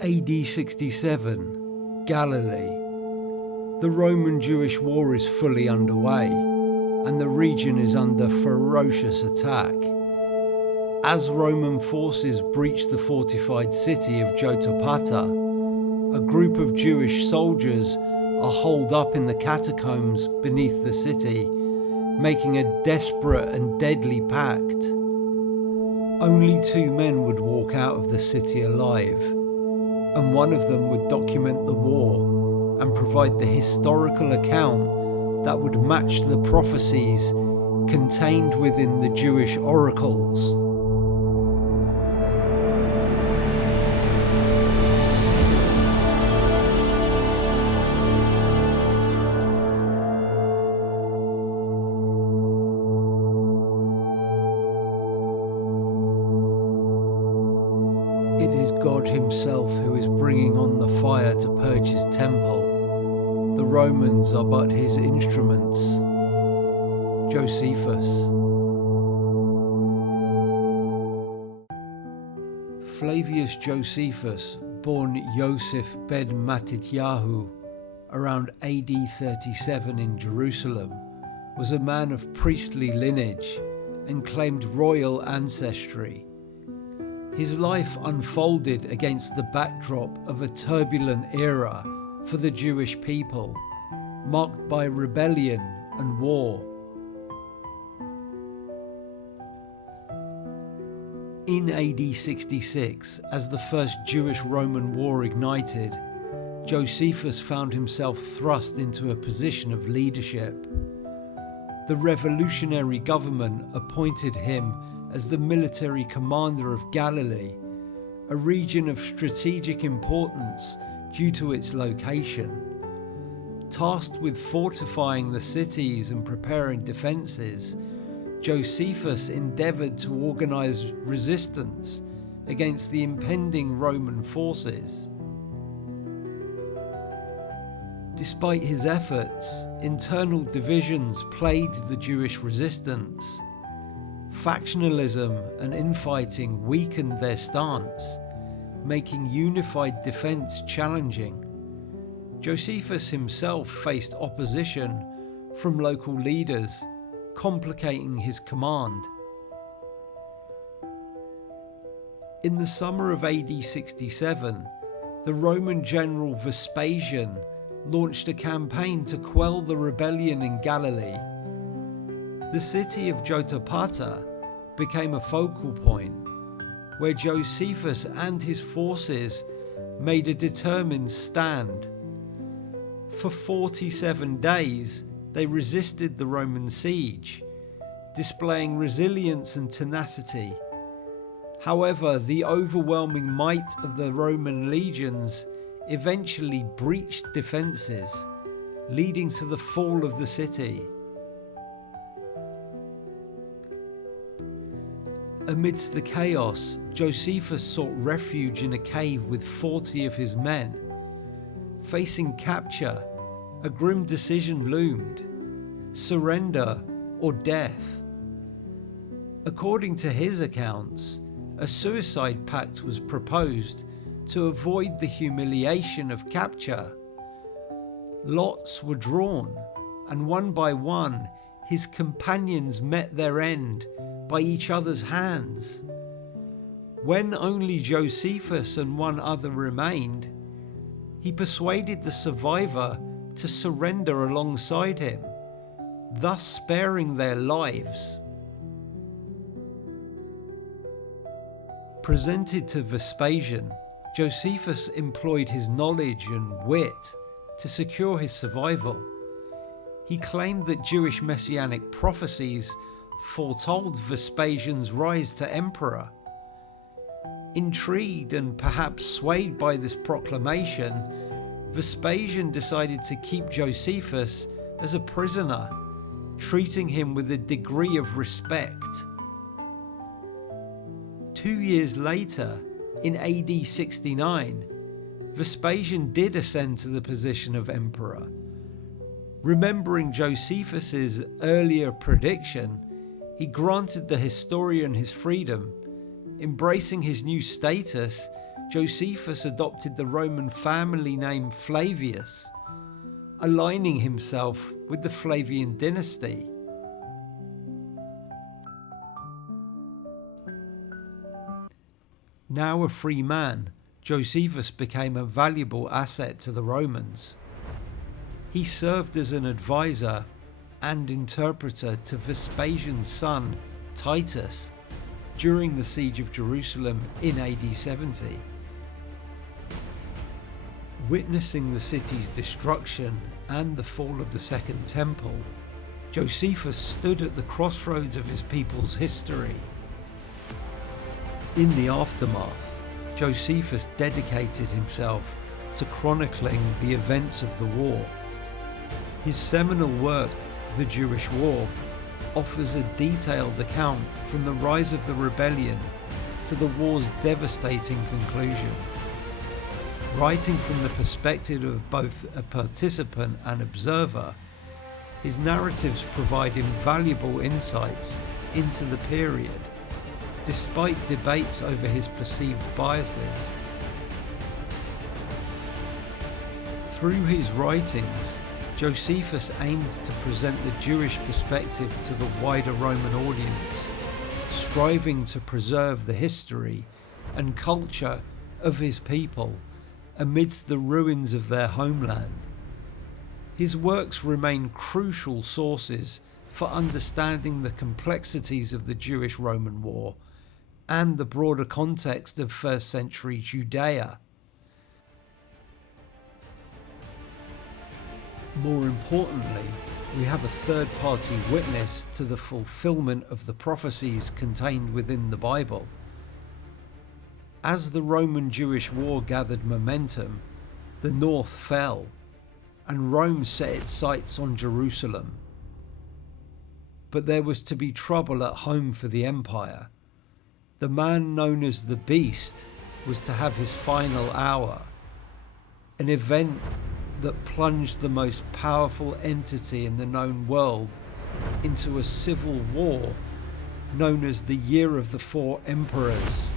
AD 67, Galilee. The Roman-Jewish war is fully underway, and the region is under ferocious attack. As Roman forces breach the fortified city of Jotapata, a group of Jewish soldiers are holed up in the catacombs beneath the city, making a desperate and deadly pact. Only 2 men would walk out of the city alive, and one of them would document the war and provide the historical account that would match the prophecies contained within the Jewish oracles. It is God himself who is bringing on the fire to purge his temple. The Romans are but his instruments. Josephus. Flavius Josephus, born Yosef ben Matityahu around AD 37 in Jerusalem, was a man of priestly lineage and claimed royal ancestry. His life unfolded against the backdrop of a turbulent era for the Jewish people, marked by rebellion and war. In AD 66, as the First Jewish-Roman War ignited, Josephus found himself thrust into a position of leadership. The revolutionary government appointed him as the military commander of Galilee, a region of strategic importance due to its location. Tasked with fortifying the cities and preparing defences, Josephus endeavoured to organise resistance against the impending Roman forces. Despite his efforts, internal divisions plagued the Jewish resistance. Factionalism and infighting weakened their stance, making unified defence challenging. Josephus himself faced opposition from local leaders, complicating his command. In the summer of AD 67, the Roman general Vespasian launched a campaign to quell the rebellion in Galilee. The city of Jotapata became a focal point, where Josephus and his forces made a determined stand. For 47 days, they resisted the Roman siege, displaying resilience and tenacity. However, the overwhelming might of the Roman legions eventually breached defences, leading to the fall of the city. Amidst the chaos, Josephus sought refuge in a cave with 40 of his men. Facing capture, a grim decision loomed: surrender or death. According to his accounts, a suicide pact was proposed to avoid the humiliation of capture. Lots were drawn, and one by one, his companions met their end by each other's hands. When only Josephus and one other remained, he persuaded the survivor to surrender alongside him, thus sparing their lives. Presented to Vespasian, Josephus employed his knowledge and wit to secure his survival. He claimed that Jewish messianic prophecies foretold Vespasian's rise to emperor. Intrigued and perhaps swayed by this proclamation, Vespasian decided to keep Josephus as a prisoner, treating him with a degree of respect. 2 years later, in AD 69, Vespasian did ascend to the position of emperor. Remembering Josephus's earlier prediction, he granted the historian his freedom. Embracing his new status, Josephus adopted the Roman family name Flavius, aligning himself with the Flavian dynasty. Now a free man, Josephus became a valuable asset to the Romans. He served as an advisor and interpreter to Vespasian's son, Titus, during the siege of Jerusalem in AD 70. Witnessing the city's destruction and the fall of the Second Temple, Josephus stood at the crossroads of his people's history. In the aftermath, Josephus dedicated himself to chronicling the events of the war. His seminal work, The Jewish War, offers a detailed account from the rise of the rebellion to the war's devastating conclusion. Writing from the perspective of both a participant and observer, his narratives provide invaluable insights into the period, despite debates over his perceived biases. Through his writings, Josephus aimed to present the Jewish perspective to the wider Roman audience, striving to preserve the history and culture of his people amidst the ruins of their homeland. His works remain crucial sources for understanding the complexities of the Jewish-Roman War and the broader context of first-century Judea. More importantly, we have a third-party witness to the fulfillment of the prophecies contained within the Bible. As the Roman-Jewish war gathered momentum, the north fell, and Rome set its sights on Jerusalem. But there was to be trouble at home for the empire. The man known as the Beast was to have his final hour, an event that plunged the most powerful entity in the known world into a civil war known as the Year of the Four Emperors.